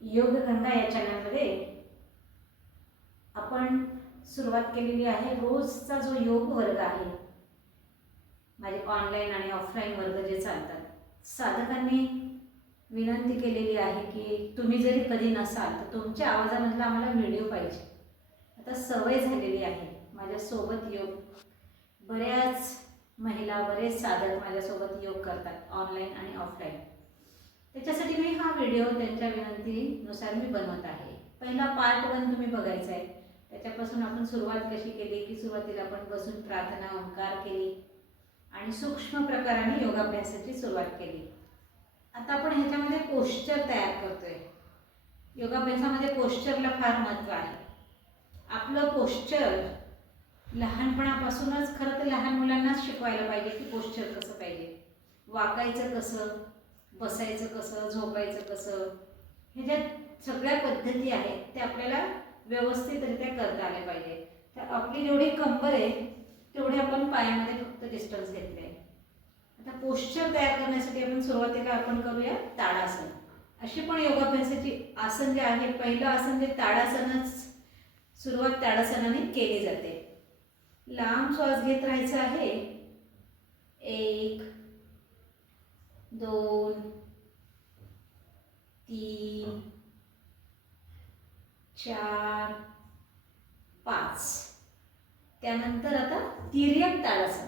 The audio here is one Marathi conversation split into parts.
योगगंगा या चॅनलमध्ये आपण सुरुवात केलेली आहे. रोजचा जो योग वर्ग आहे, माझे ऑनलाईन आणि ऑफलाईन वर्ग जे चालतात, साधकांनी विनंती केलेली आहे की तुम्ही जरी कधी नसाल तर तुमच्या आवाजामधला आम्हाला व्हिडिओ पाहिजे. आता सवय झालेली आहे माझ्यासोबत योग, बऱ्याच महिला बरेच साधक माझ्यासोबत योग करतात ऑनलाईन आणि ऑफलाईन. त्याच्यासाठी मी हा व्हिडिओ त्यांच्या विनंतीनुसार मी बनवत आहे. पहिला पार्ट 1 तुम्ही बघायचा आहे. त्याच्यापासून आपण सुरुवात कशी केली की सुरुवातीला आपण बसून प्रार्थना ओंकार केली आणि सूक्ष्म प्रकाराने योगाभ्यासाची सुरुवात केली. आता आपण ह्याच्यामध्ये पोश्चर तयार करतोय. योगाभ्यासामध्ये पोश्चरला फार महत्त्व आहे. आपलं पोश्चर लहानपणापासूनच खरं तर लहान मुलांनाच शिकवायला पाहिजे की पोश्चर कसं पाहिजे, वाकायचं कसं, बसायचं कसं, झोपायचं कसं, हे ज्या सगळ्या पद्धती आहेत ते आपल्याला व्यवस्थितरित्या करता आल्या पाहिजे. तर आपली जेवढी कंबर आहे तेवढे आपण पायामध्ये फक्त डिस्टन्स घेतले आहे. आता पोश्चर तयार करण्यासाठी आपण सुरुवातीला आपण करूया ताडासन. अशी पण योगाभ्यासाची आसन जे आहे, पहिलं आसन जे ताडासनच, सुरुवात ताडासनाने केली जाते. लांब श्वास घेत राहायचा आहे. 1 2 3 4 5. त्यानंतर आता तिर्यक ताडासन.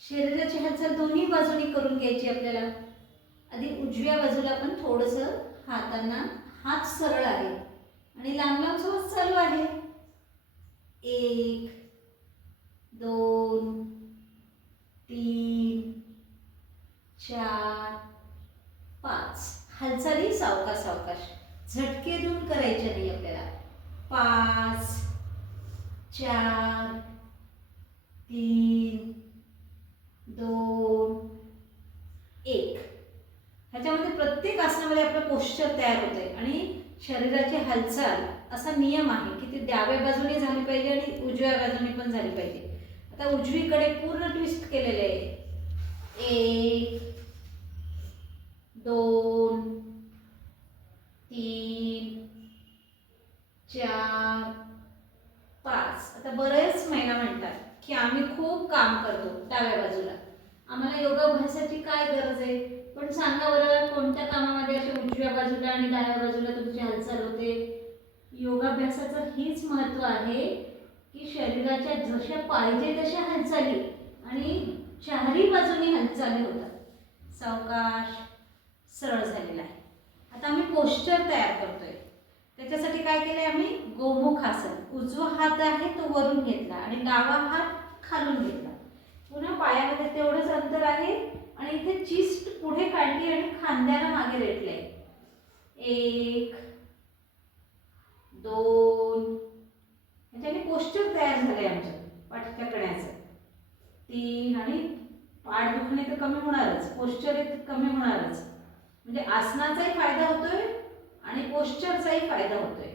शरीराची हालचाल दोन्ही बाजूनी करून घ्यायची आपल्याला. आधी उजव्या बाजूला आपण थोडंसं हातांना, हात सरळ आहे आणि लांब लांब श्वास चालू आहे. 1 2 3 4 5. हालचाली सावकाश सावकाश, झटके देऊन करायचे नाही आपल्याला. 5 4 3 2 1. ह्याच्यामध्ये प्रत्येक आसनामध्ये आपलं पोश्चर तयार होतंय आणि शरीराची हालचाल असा नियम आहे की ती डाव्या बाजूने झाली पाहिजे आणि उजव्या बाजूने पण झाली पाहिजे. आता उजवीकडे पूर्ण ट्विस्ट केलेले आहे. 1 2 3 4 5. आता बरेच महिला म्हणतात की आम्ही खूप काम करतो डाव्या बाजूला, आम्हाला योगाभ्यासाची काय गरज आहे. पण सांगा बरं, कोणत्या कामामध्ये अशा उजव्या बाजूला आणि डाव्या बाजूला तुमची हालचाल होते? योगाभ्यासाचं हीच महत्त्व आहे की शरीराच्या जशा पाहिजे तशा हालचाली आणि चारही बाजूनी हालचाली होतात. सावकाश सरळ झालेला आहे. आता आम्ही पोश्चर तयार करतोय. त्याच्यासाठी काय केलंय आम्ही? गोमुख आसन. उजवा हात आहे तो वरून घेतला आणि डावा हात खालून घेतला. पुन्हा पायामध्ये तेवढंच अंतर आहे आणि इथे चिस्ट पुढे काढली आणि खांद्याला मागे रेटले. 1 2. ह्याच्याने पोश्चर तयार झालंय आमचं पाठच्या कण्याचं. 3 आणि पाठ दुखणे तर कमी होणारच, पोश्चर कमी होणारच. म्हणजे आसनाचाही फायदा होतोय आणि पोश्चरचाही फायदा होतोय.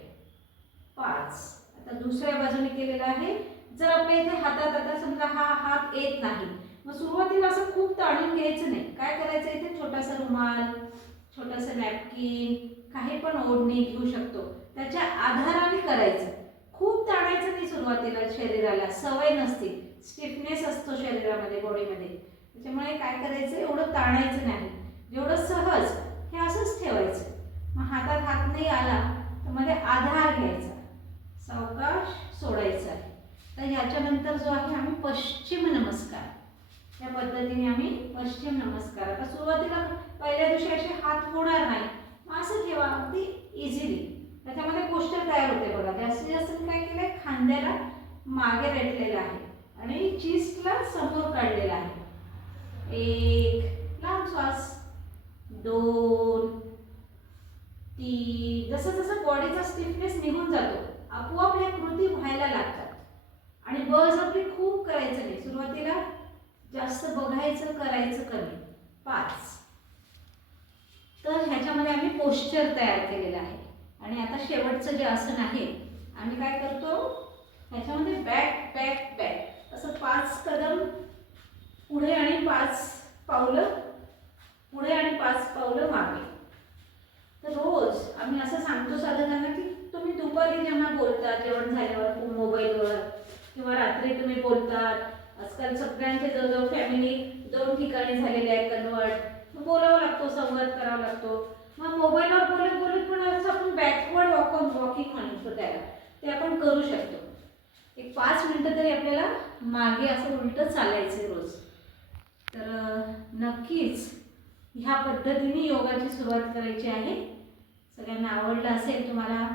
5. आता दुसऱ्या बाजूने केलेला आहे. जर आपल्या इथे हातात आता समजा हा हात येत नाही, मग सुरुवातीला असं खूप ताणून घ्यायचं नाही. काय करायचं, इथे छोटासा रुमाल, छोटासा नॅपकिन, काही पण ओढणी घेऊ शकतो, त्याच्या आधाराने करायचं. खूप ताणायचं नाही सुरुवातीला. शरीराला सवय नसते, स्टिफनेस असतो शरीरामध्ये, बॉडीमध्ये. त्याच्यामुळे काय करायचं, एवढं ताणायचं नाही. जेवढं सहज हे असंच ठेवायचं. मग हातात हात नाही आला तर मध्ये आधार घ्यायचा, सावकाश सोडायचा आहे. तर ह्याच्यानंतर जो आहे आम्ही पश्चिम नमस्कार, या पद्धतीने आम्ही पश्चिम नमस्कार. आता सुरुवातीला पहिल्या दिवशी असे हात होणार नाही, मग असं ठेवा अगदी इझिली. त्याच्यामध्ये पोश्चर तयार होते बघा. जास्तीत जास्त काय केलंय, खांद्याला मागे रेटलेलं आहे आणि चिस्टला समोर काढलेला आहे. 1 लांब श्वास, 2 3. जसं जसं बॉडीचा स्टिफनेस निघून जातो आपोआप ह्या कृती व्हायला लागतात. आणि बळजबरी खूप करायचं नाही, सुरुवातीला जास्त बघायचं, करायचं कमी. 5. तर ह्याच्यामध्ये आम्ही पोश्चर तयार केलेला आहे. आणि आता शेवटचं जे आसन आहे, आम्ही काय करतो, ह्याच्यामध्ये बॅक बॅक बॅक असं 5 कदम पुढे आणि 5 पावलं पुढे आणि 5 पावलं मागे. तर रोज आम्ही कधी जेव्हा बोलतात जेवण झाल्यावर मोबाईलवर किंवा रात्री तुम्ही बोलतात. आजकाल सगळ्यांचे जवळजवळ फॅमिली 2 ठिकाणी झालेले आहे कन्वर्ट. बोलावं लागतो, संवाद करावा लागतो. मग मोबाईलवर बोलत बोलत पण असं आपण बॅकवर्ड वॉकिंग म्हणतो त्याला, ते आपण करू शकतो. एक 5 मिनटं तरी आपल्याला मागे असं उलटं चालायचं रोज. तर नक्कीच ह्या पद्धतीने योगाची सुरुवात करायची आहे. सगळ्यांना आवडलं असेल तुम्हाला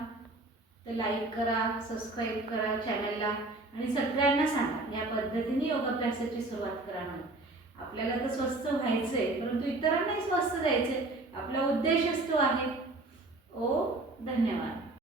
तर लाईक करा, सबस्क्राईब करा चॅनलला आणि सगळ्यांना सांगा या पद्धतीने योगाभ्यासाची सुरुवात करा म्हणून. आपल्याला तर स्वस्थ व्हायचं आहे, परंतु इतरांनाही स्वस्थ द्यायचं आहे. आपला उद्देशच तो आहे. धन्यवाद.